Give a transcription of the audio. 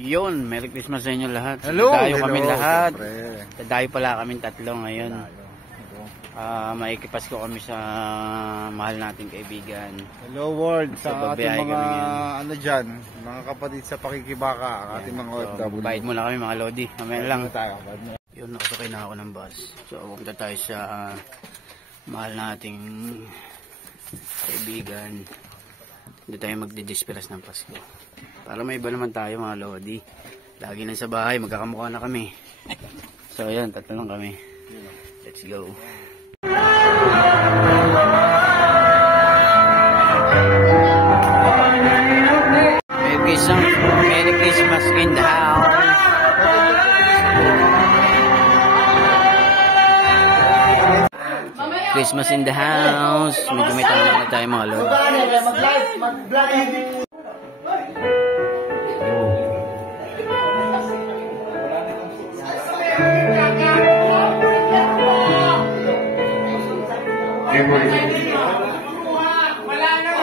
Yun, Merry Christmas sa inyo lahat. Hello! Dayo kami lahat. Siyempre. Dayo pala kami tatlo ngayon. Maikipas ko kami sa mahal nating kaibigan. Hello world sa ating mga kami dyan, mga kapatid sa pakikibaka, ang ating mga OFW. Bayad muna kami mga Lodi. Mamaya lang. Tayo. Yun, nakasakay na ako ng bus. So, pumunta tayo sa mahal nating kaibigan. Hindi tayo magdidisperas ng Pasko. Para may iba naman tayo mga Lodi. Lagi na sa bahay, magkakamukha na kami. So ayan, tatlo lang kami. Let's go. Merry Christmas in the house. Christmas in the house. Medyo may tama na tayo mga Lodi. Wala na